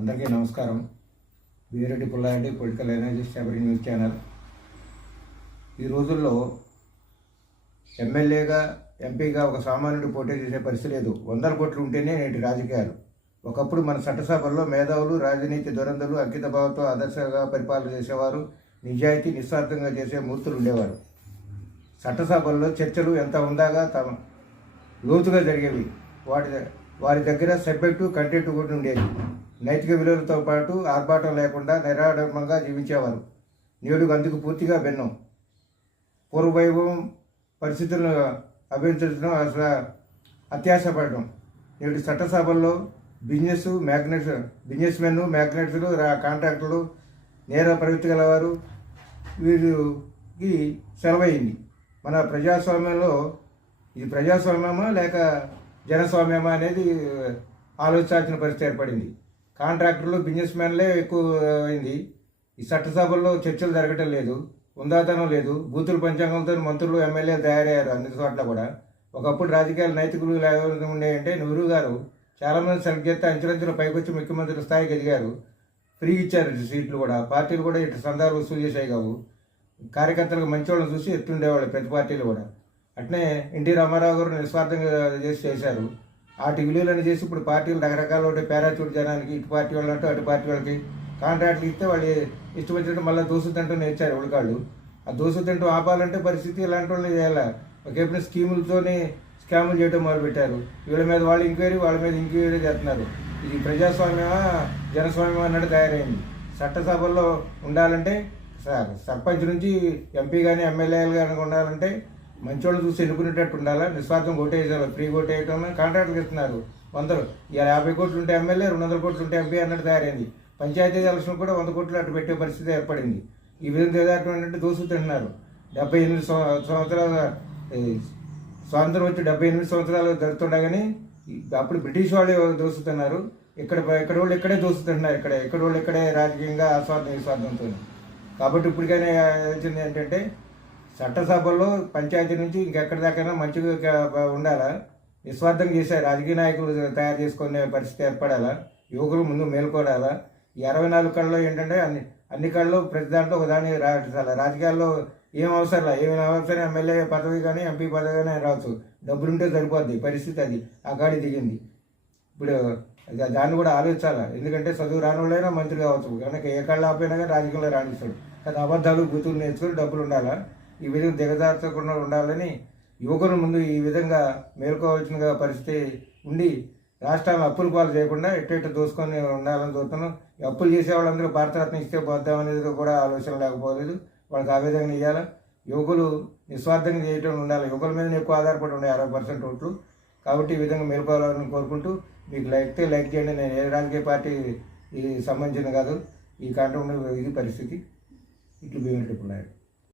అందరికీ నమస్కారం. వీరెడ్డి పుల్లారెడ్డి పొలిటికల్ ఎనాలిసిస్ట్ ఎవరి న్యూస్ ఛానల్. ఈ రోజుల్లో ఎమ్మెల్యేగా ఎంపీగా ఒక సామాన్యుడు పోటీ చేసే పరిస్థితి లేదు. 100 కోట్లు ఉంటేనే నేటి రాజకీయాలు. ఒకప్పుడు మన చట్టసభల్లో మేధావులు, రాజనీతి దురంధులు, అంకితభావంతో ఆదర్శంగా పరిపాలన చేసేవారు, నిజాయితీ నిస్వార్థంగా చేసే మూర్తులు ఉండేవారు. చట్టసభల్లో చర్చలు ఎంత ఉందాగా లోతుగా జరిగేవి. వారి దగ్గర సబ్జెక్టు కంటెంట్ కూడా ఉండేది. నైతిక విలువలతో పాటు ఆర్భాటం లేకుండా నిరాడంబరంగా జీవించేవారు. నేడు అందుకు పూర్తిగా భిన్నం. పూర్వవైభవం పరిస్థితులను అభినందించడం, అసలు అత్యాశపడటం. నేడు చట్టసభల్లో బిజినెస్ మెన్, మ్యాగ్నెట్స్లు, కాంట్రాక్టర్లు, నేర ప్రవృత్తి గలవారు వీరికి సెలవైంది. మన ప్రజాస్వామ్యంలో ఇది ప్రజాస్వామ్యమా లేక జనస్వామ్యమా అనేది ఆలోచించాల్సిన పరిస్థితి ఏర్పడింది. కాంట్రాక్టర్లు, బిజినెస్ మ్యాన్లే ఎక్కువ అయింది. ఈ చట్టసభల్లో చర్చలు జరగటం లేదు, ఉందాతనం లేదు. బూతుల పంచాంగంతో మంత్రులు, ఎమ్మెల్యేలు తయారయ్యారు అన్ని చోట్ల కూడా. ఒకప్పుడు రాజకీయాలు నైతికులు ఉండేయంటే నెహ్రూ గారు చాలామంది సెలెక్ట్ చేస్తే అంచెలంచెలు పైకొచ్చి ముఖ్యమంత్రి స్థాయికి ఎదిగారు. ఫ్రీ ఇచ్చారు సీట్లు కూడా. పార్టీలు కూడా ఇటు సందాలు వసూలు చేసాయి కావు. కార్యకర్తలకు మంచి వాళ్ళని చూసి ఎత్తుండేవాళ్ళు ప్రతి పార్టీలు కూడా. అట్నే ఎన్టీ రామారావు గారు నిస్వార్థంగా చేశారు. వాటి విలువలను చేసి ఇప్పుడు పార్టీలు రకరకాల పారాచూట్ జనానికి, ఇటు పార్టీ వాళ్ళంటూ అటు పార్టీ వాళ్ళకి కాంట్రాక్ట్లు ఇస్తే వాళ్ళు ఇష్టం వచ్చినట్టు మళ్ళీ దోసుతంటూ నేర్చారు ఉడకాళ్ళు. ఆ దోసుతంటూ ఆపాలంటే పరిస్థితి ఇలాంటి వాళ్ళని చేయాలి. ఒకేప్పుడు స్కీములతోనే స్కాములు చేయడం మొదలుపెట్టారు. వీళ్ళ మీద వాళ్ళు ఎంక్వైరీ, వాళ్ళ మీద ఎంక్వైరీ చేస్తున్నారు. ఇది ప్రజాస్వామ్యమా జనస్వామ్యమా అన్నట్టు తయారైంది. చట్టసభల్లో ఉండాలంటే సర్పంచ్ నుంచి ఎంపీ కానీ ఎమ్మెల్యేలు కానీ ఉండాలంటే మంచోళ్ళు చూసి ఎన్నుకునేటట్టు ఉండాలా. నిస్వార్థం కొట్టేసారు, ఫ్రీ కొట్టేయటం. కాంట్రాక్టర్లు ఇస్తున్నారు 100. ఇలా 50 కోట్లు ఉంటే ఎమ్మెల్యే, 200 కోట్లు ఉంటే ఎంపీ అన్నట్టు తయారైంది. పంచాయతీ ఎలక్షన్ కూడా 100 కోట్లు అటు పెట్టే పరిస్థితి ఏర్పడింది. ఈ విధంగా ఏదాటంటే దోసుకుంటున్నారు. 78 సంవత్సరాల స్వాతంత్రం వచ్చి 78 సంవత్సరాలు జరుగుతుండగానే అప్పుడు బ్రిటిష్ వాళ్ళు దోసుతున్నారు. ఇక్కడ వాళ్ళు ఇక్కడే దోసుకుంటున్నారు. ఇక్కడ వాళ్ళు ఇక్కడే రాజకీయంగా ఆస్వాదం విస్వాదంతో. కాబట్టి ఇప్పటికైనా వచ్చింది ఏంటంటే చట్టసభల్లో పంచాయతీ నుంచి ఇంకెక్కడి దాకైనా మంచిగా ఉండాలా. నిస్వార్థం చేసే రాజకీయ నాయకులు తయారు చేసుకునే పరిస్థితి ఏర్పడాలా. యువకులు ముందు మేల్కోడాలా. ఈ 64 కళ్ళలో ఏంటంటే అన్ని కళ్ళలో ప్రతి దాంట్లో ఒకదాన్ని రాచాలి. రాజకీయాల్లో ఏం అవసరం ఎమ్మెల్యే పదవి కానీ ఎంపీ పదవి కానీ రావచ్చు. డబ్బులుంటే సరిపోద్ది పరిస్థితి. అది ఆ గాడి దిగింది. ఇప్పుడు దాన్ని కూడా ఆలోచించాలి. ఎందుకంటే చదువు రాని వాళ్ళైనా మంత్రి కావచ్చు, కనుక ఏ కళ్ళు ఆపైనా కానీ రాజకీయంలో రాణిస్తాడు. కానీ అబద్ధాలు గుర్తులు నేర్చుకుని డబ్బులు ఉండాలా. ఈ విధంగా దిగజార్చకుండా ఉండాలని యువకుల ముందు ఈ విధంగా మేల్కోవాల్సిన పరిస్థితి ఉండి రాష్ట్రాలను అప్పుల పాలు చేయకుండా ఎట్ట దోసుకొని ఉండాలని చూస్తున్నాం. అప్పులు చేసే వాళ్ళందరూ భారతరత్న ఇస్తే పోద్దామనేది కూడా ఆలోచన లేకపోలేదు. వాళ్ళకి ఆ విధంగా ఇవ్వాలి. యువకులు నిస్వార్థంగా చేయటం ఉండాలి. యువకుల మీద ఎక్కువ ఆధారపడి ఉండే 60% ఓట్లు. కాబట్టి ఈ విధంగా మేల్కోవాలని కోరుకుంటూ, మీకు లైక్ చేయండి. నేను ఏ రాజకీయ పార్టీ సంబంధించిన కాదు. ఈ కాంట్రాక్ట్ ఇది పరిస్థితి. ఇట్లు భీమిరెడ్డి పుల్లారెడ్డి.